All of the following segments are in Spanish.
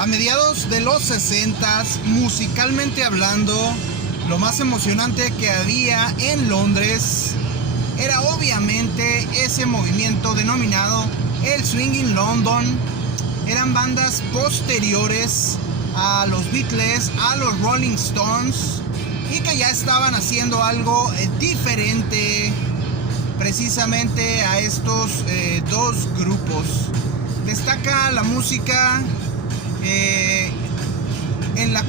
A mediados de los 60s, musicalmente hablando, lo más emocionante que había en Londres era obviamente ese movimiento denominado el Swing in London. Eran bandas posteriores a los Beatles, a los Rolling Stones, y que ya estaban haciendo algo diferente precisamente a estos dos grupos. Destaca la música en las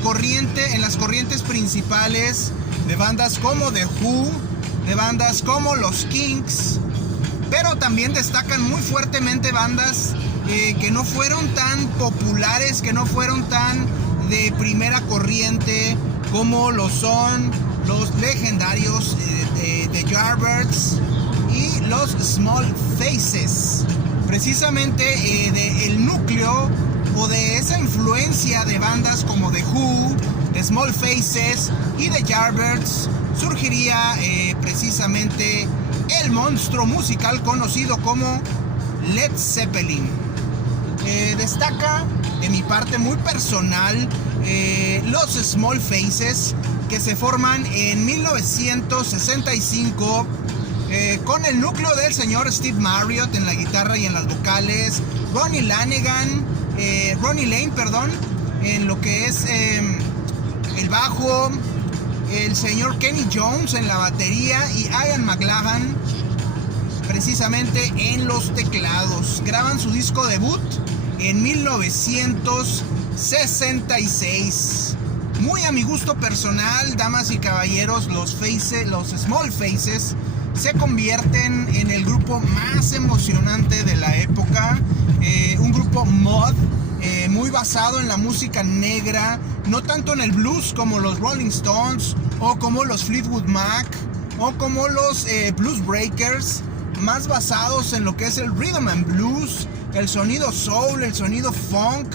corrientes principales de bandas como The Who, de bandas como los Kinks, pero también destacan muy fuertemente bandas que no fueron tan populares, que no fueron tan de primera corriente, como lo son los legendarios The Yardbirds y los Small Faces. Precisamente del núcleo o de esa influencia de bandas como The Who, The Small Faces y The Yardbirds surgiría precisamente el monstruo musical conocido como Led Zeppelin. Destaca de mi parte muy personal los Small Faces, que se forman en 1965 con el núcleo del señor Steve Marriott en la guitarra y en las vocales, Ronnie Lane, en lo que es el bajo, el señor Kenny Jones en la batería y Ian McLagan precisamente en los teclados. Graban su disco debut en 1966. Muy a mi gusto personal, damas y caballeros, los Small Faces se convierten en el grupo más emocionante de la época. Un grupo mod, muy basado en la música negra, no tanto en el blues como los Rolling Stones o como los Fleetwood Mac o como los Blues Breakers, más basados en lo que es el rhythm and blues, el sonido soul, el sonido funk,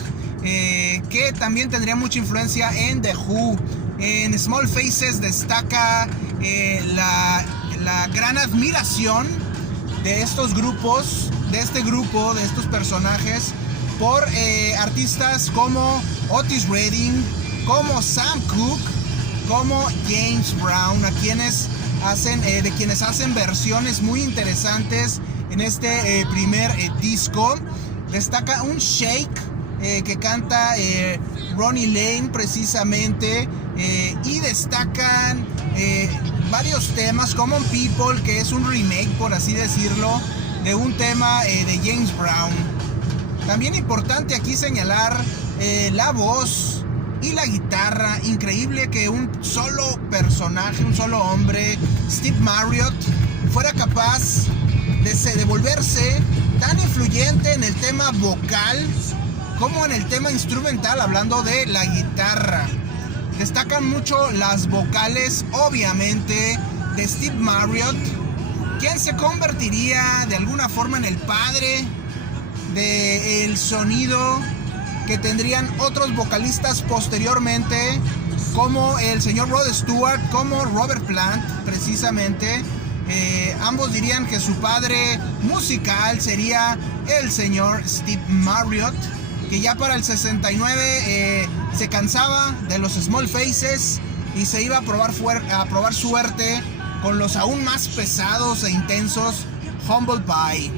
que también tendría mucha influencia en The Who. En Small Faces destaca la gran admiración de estos grupos, de estos personajes, por artistas como Otis Redding, como Sam Cooke, como James Brown, de quienes hacen versiones muy interesantes en este primer disco. Destaca un Shake que canta Ronnie Lane precisamente, y destacan varios temas como People, que es un remake, por así decirlo, de un tema de James Brown. También importante aquí señalar la voz y la guitarra. Increíble que un solo personaje, un solo hombre, Steve Marriott, fuera capaz de volverse tan influyente en el tema vocal como en el tema instrumental, hablando de la guitarra. Destacan mucho las vocales, obviamente, de Steve Marriott, quien se convertiría de alguna forma en el padre del sonido que tendrían otros vocalistas posteriormente, como el señor Rod Stewart, como Robert Plant, precisamente. Ambos dirían que su padre musical sería el señor Steve Marriott, que ya para el 69 se cansaba de los Small Faces y se iba a probar suerte con los aún más pesados e intensos Humble Pie.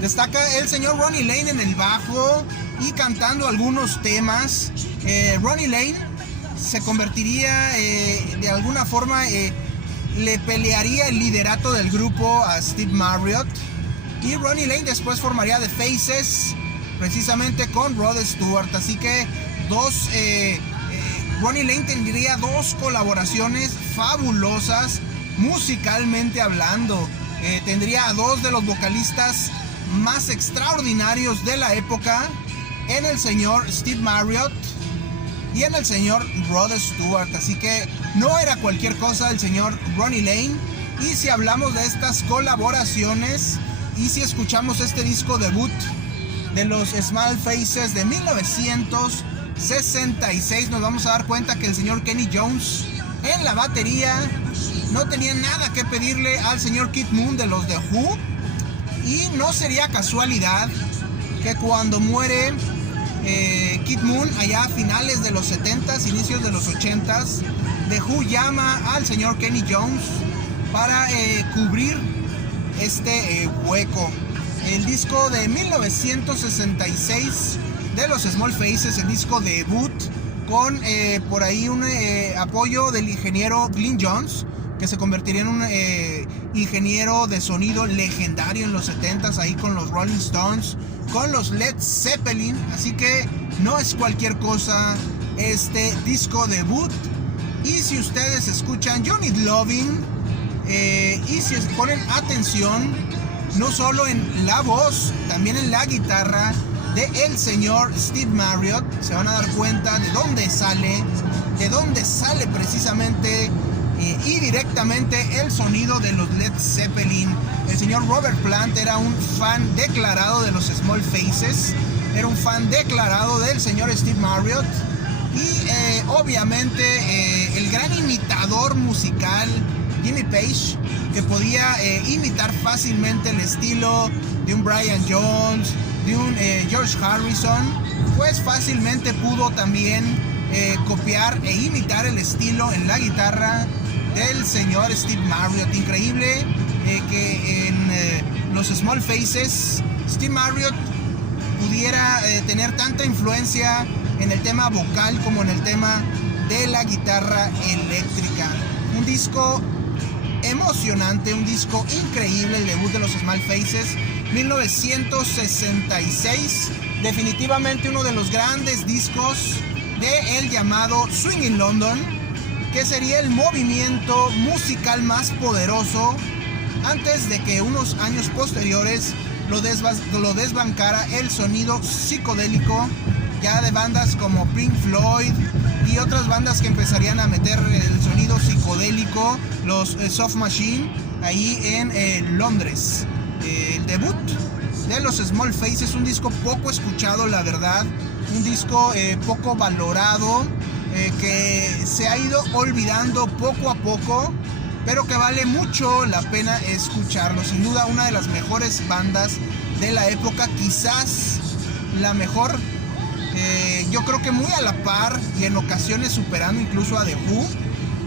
Destaca el señor Ronnie Lane en el bajo y cantando algunos temas. Ronnie Lane se convertiría de alguna forma, le pelearía el liderato del grupo a Steve Marriott, y Ronnie Lane después formaría The Faces precisamente con Rod Stewart. Así que Ronnie Lane tendría dos colaboraciones fabulosas musicalmente hablando. Tendría a dos de los vocalistas más extraordinarios de la época, en el señor Steve Marriott y en el señor Rod Stewart. Así que no era cualquier cosa el señor Ronnie Lane. Y si hablamos de estas colaboraciones y si escuchamos este disco debut de los Small Faces de 1966, nos vamos a dar cuenta que el señor Kenny Jones en la batería no tenía nada que pedirle al señor Keith Moon de los The Who. Y no sería casualidad que cuando muere Kid Moon, allá a finales de los 70s, inicios de los 80s, The Who llama al señor Kenny Jones para cubrir este hueco. El disco de 1966 de los Small Faces, el disco debut, con por ahí un apoyo del ingeniero Glyn Johns, que se convertiría en un ingeniero de sonido legendario en los 70s, ahí con los Rolling Stones, con los Led Zeppelin. Así que no es cualquier cosa este disco debut. Y si ustedes escuchan You Need Loving, y si ponen atención, no solo en la voz, también en la guitarra de el señor Steve Marriott, se van a dar cuenta de dónde sale precisamente y directamente el sonido de los Led Zeppelin. El señor Robert Plant era un fan declarado de los Small Faces, era un fan declarado del señor Steve Marriott, y obviamente el gran imitador musical Jimmy Page, que podía imitar fácilmente el estilo de un Brian Jones, de un George Harrison, pues fácilmente pudo también copiar e imitar el estilo en la guitarra del señor Steve Marriott. Increíble que en los Small Faces Steve Marriott pudiera tener tanta influencia en el tema vocal como en el tema de la guitarra eléctrica. Un disco emocionante, un disco increíble, el debut de los Small Faces, 1966, definitivamente uno de los grandes discos de el llamado Swing in London, que sería el movimiento musical más poderoso antes de que unos años posteriores lo desbancara el sonido psicodélico ya de bandas como Pink Floyd y otras bandas que empezarían a meter el sonido psicodélico, los Soft Machine, ahí en Londres. El debut de los Small Faces, un disco poco escuchado, la verdad, un disco poco valorado, que se ha ido olvidando poco a poco, pero que vale mucho la pena escucharlo. Sin duda una de las mejores bandas de la época, quizás la mejor, yo creo que muy a la par y en ocasiones superando incluso a The Who,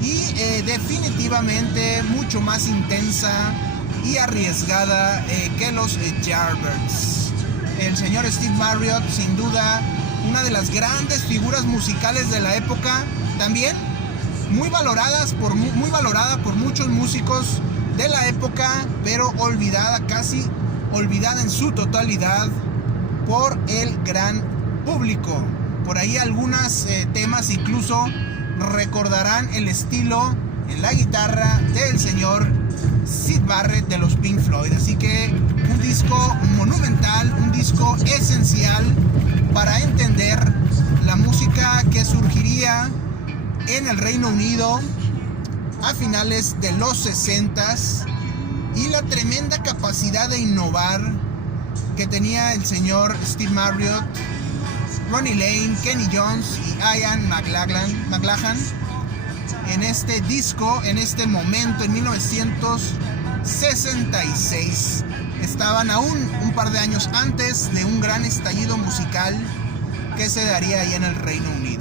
y definitivamente mucho más intensa y arriesgada que los Yardbirds. El señor Steve Marriott, sin duda una de las grandes figuras musicales de la época, también muy valorada por muchos músicos de la época, pero olvidada, casi olvidada en su totalidad por el gran público. Por ahí algunos temas incluso recordarán el estilo en la guitarra del señor Syd Barrett de los Pink Floyd. Así que un disco monumental, un disco esencial para entender la música que surgiría en el Reino Unido a finales de los 60s y la tremenda capacidad de innovar que tenía el señor Steve Marriott, Ronnie Lane, Kenny Jones y Ian McLachlan en este disco, en este momento, en 1966. Estaban aún un par de años antes de un gran estallido musical que se daría ahí en el Reino Unido.